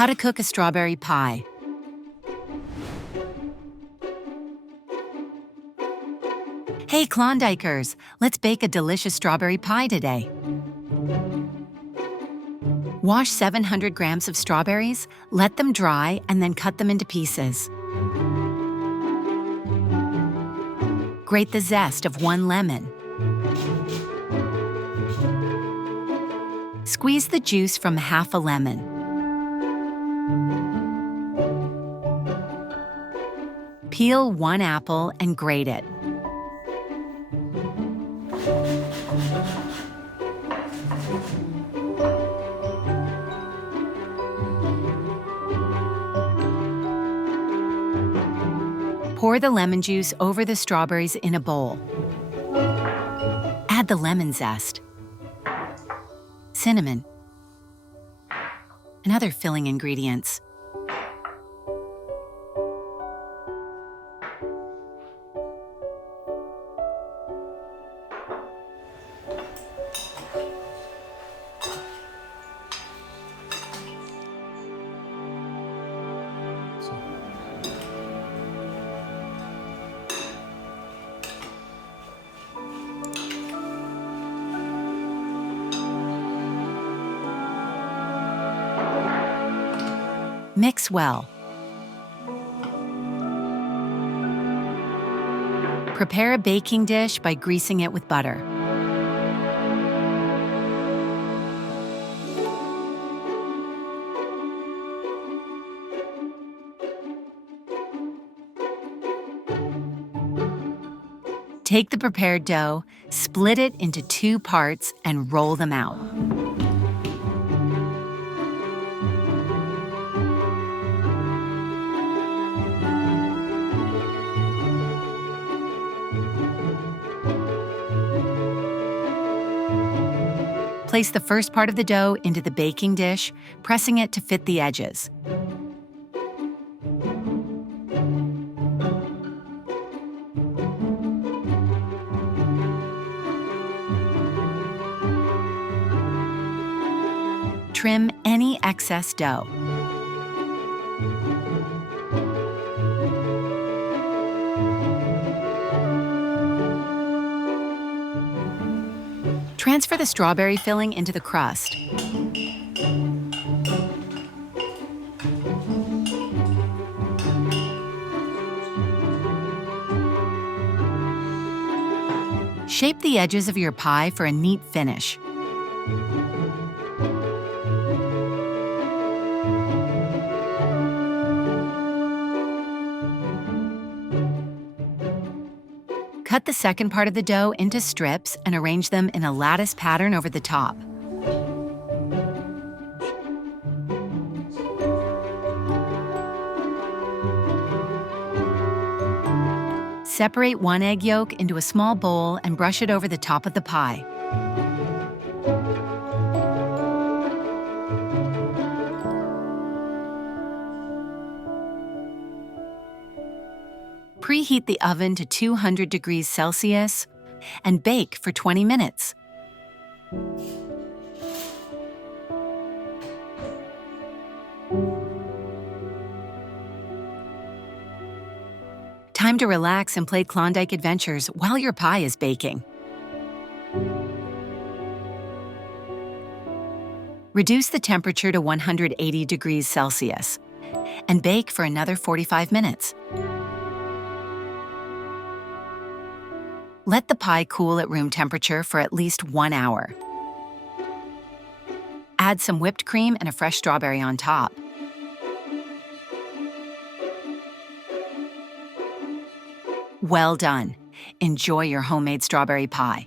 How to cook a strawberry pie. Hey Klondikers, let's bake a delicious strawberry pie today. Wash 700 grams of strawberries, let them dry, and then cut them into pieces. Grate the zest of 1 lemon. Squeeze the juice from half a lemon. Peel 1 apple and grate it. Pour the lemon juice over the strawberries in a bowl. Add the lemon zest, cinnamon, and other filling ingredients. Mix well. Prepare a baking dish by greasing it with butter. Take the prepared dough, split it into 2 parts, and roll them out. Place the first part of the dough into the baking dish, pressing it to fit the edges. Trim any excess dough. Transfer the strawberry filling into the crust. Shape the edges of your pie for a neat finish. Cut the second part of the dough into strips and arrange them in a lattice pattern over the top. Separate 1 egg yolk into a small bowl and brush it over the top of the pie. Preheat the oven to 200 degrees Celsius and bake for 20 minutes. Time to relax and play Klondike Adventures while your pie is baking. Reduce the temperature to 180 degrees Celsius and bake for another 45 minutes. Let the pie cool at room temperature for at least 1 hour. Add some whipped cream and a fresh strawberry on top. Well done. Enjoy your homemade strawberry pie.